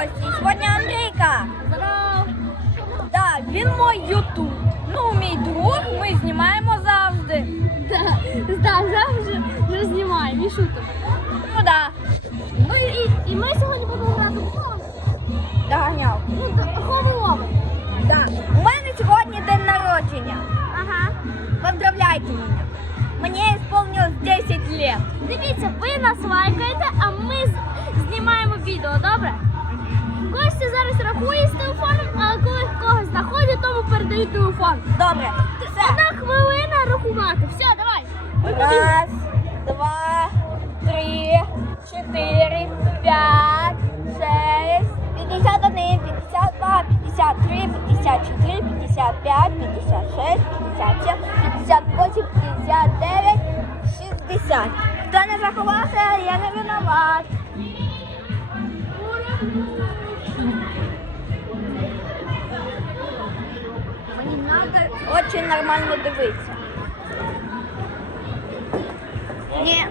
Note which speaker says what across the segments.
Speaker 1: гості. Сьогодні Андрійка.
Speaker 2: Здоров!
Speaker 1: Да, він мой ютуб. Ну, мій друг, ми знімаємо завжди.
Speaker 2: Да, да, завжди вже знімаємо і шутимо.
Speaker 1: Ну да,
Speaker 2: Ну і, і, ми сьогодні будемо грати в хову.
Speaker 1: доганяв.
Speaker 2: Ну, хову лову.
Speaker 1: Да. У мене сьогодні день народження.
Speaker 2: Ага.
Speaker 1: Поздравляйте мене. Мені исполнилось 10 лет.
Speaker 2: Дивіться, ви нас лайкаєте, а ми з- знімаємо відео, добре? Костя зараз рахує з телефоном, а коли когось знаходить, тому передаю телефон.
Speaker 1: Добре.
Speaker 2: Одна
Speaker 1: Все.
Speaker 2: хвилина рахувати. Все, давай.
Speaker 1: Раз, два, три, чотири, п'ять, шесть, п'ятдесят один, п'ятдесят два, п'ятдесят три, п'ятдесят чотири, п'ятдесят п'ять, п'ятдесят шесть, п'ятдесят сім, п'ятдесят восемь, п'ятдесят дев'ять, шістдесят. Хто не заховався, я не виноват. Мені треба дуже нормально дивитися. Ні.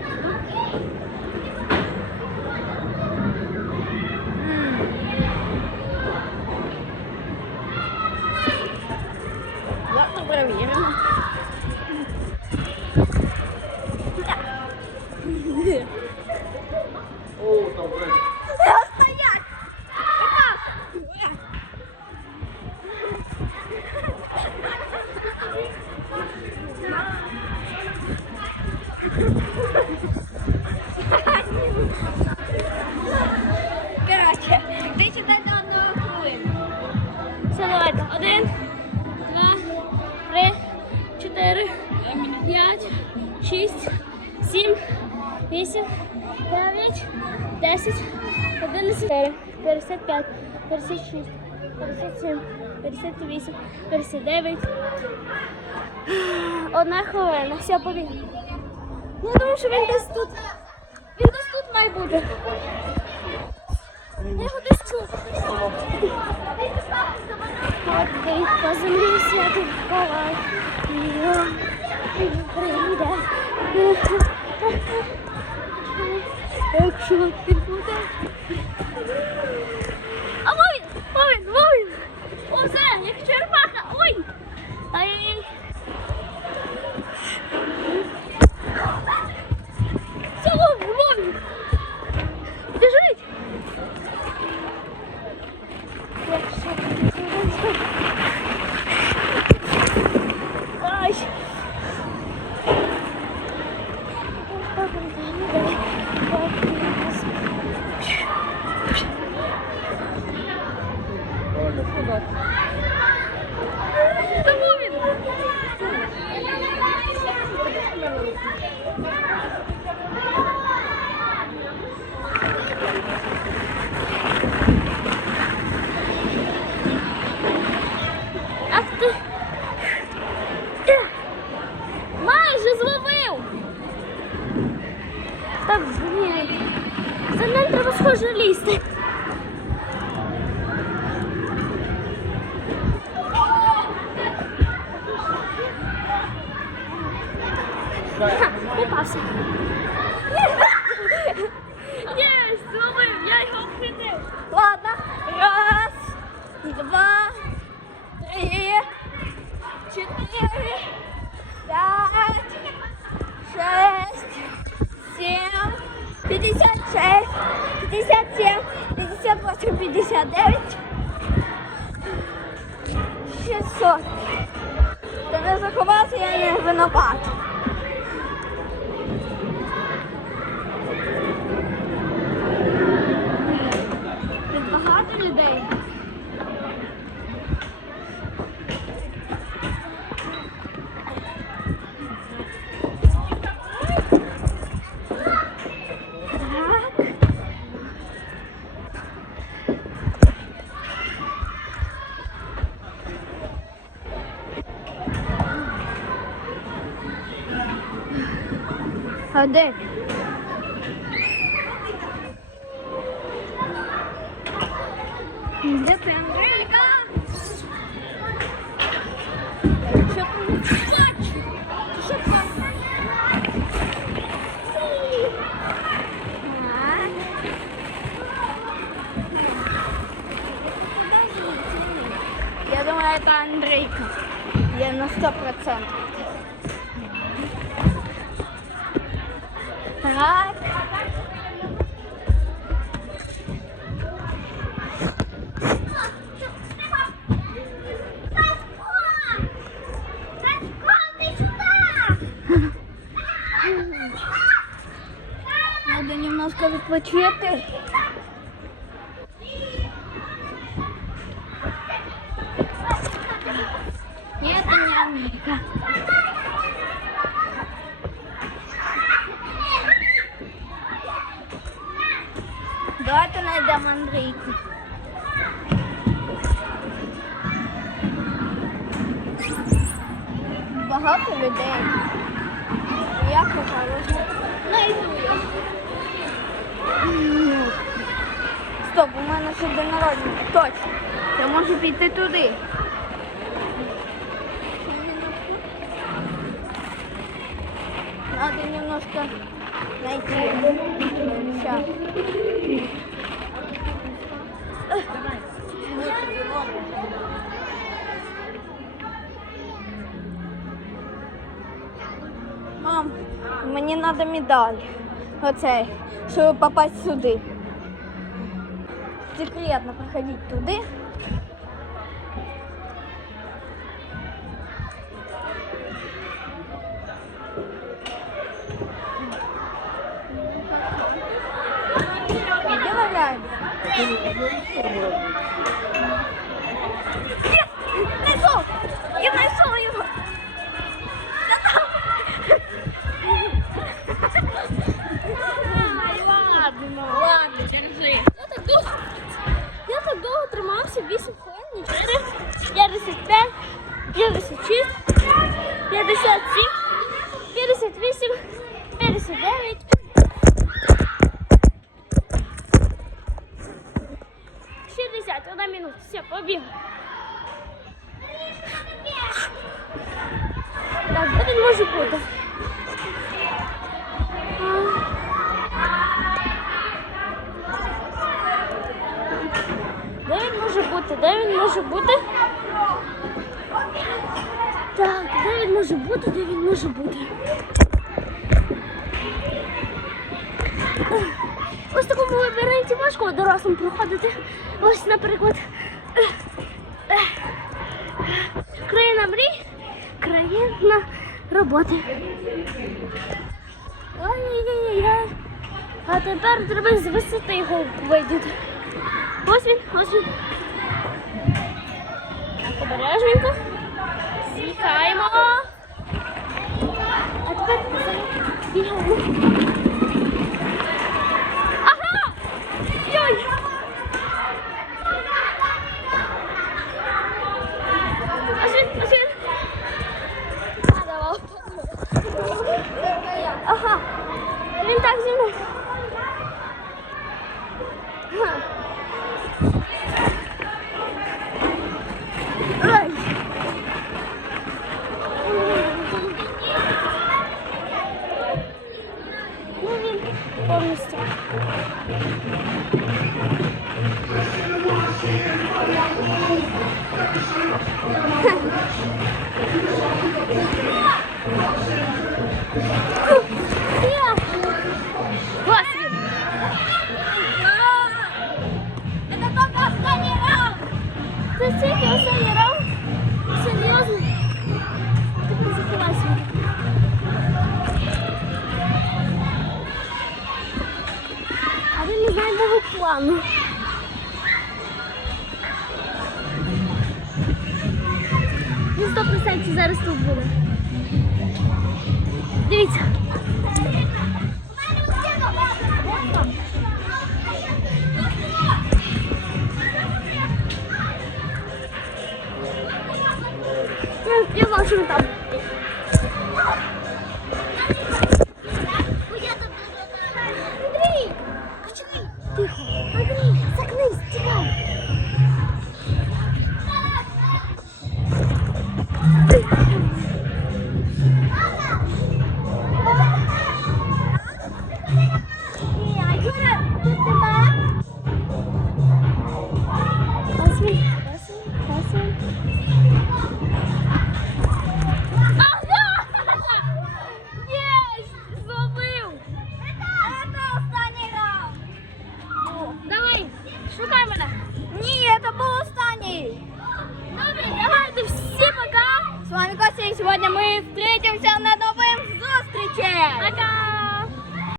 Speaker 1: Ладно, проверим.
Speaker 2: 9, 10, 11, 55, 56, 57, 58, 59. Одна хвилина. Все, побіг. Ну, я думаю, що він десь тут. Він десь тут має бути. Я його десь чув. Ходи по землі святий Миколай. Прийде. Beijo. Попався. Є, зловив, я його вхитив.
Speaker 1: Ладно. Раз, два, три, четыре, пять, шесть, семь, пятьдесят шесть, пятьдесят семь, пятьдесят восемь, пятьдесят девять, шестьсот. Ти не заховався, я не виноват. А де? Де ти, Андрійка? Що Я думаю, это Андрейка. Я на сто процентов. Ні, це не Америка. Давайте знайдемо Андрійку. Багато людей. Я покажу. Найду я. Стоп, у мене ще день народження. Точно. Я можу піти туди. Надо немножко найти. Сейчас. Мам, мені треба медаль. Оцей, чтобы попасть сюда. Секретно проходить туда. Где
Speaker 2: мы Все, побіг. Так, де він може бути? Де він може бути? Де він може бути? Так, де він може бути? Де він може бути? Ось такому лабіринті важко дорослим проходити. Ось, наприклад, країна роботи. Ой-ой-ой. А тепер треба з висоти його видіти. Ось він, ось він. Обережненько. З'їхаємо. А тепер бігаємо. Ага! Йой! Ось він, ось він. А, давай. Ага. Він так зі мною. Ага. Ну, Я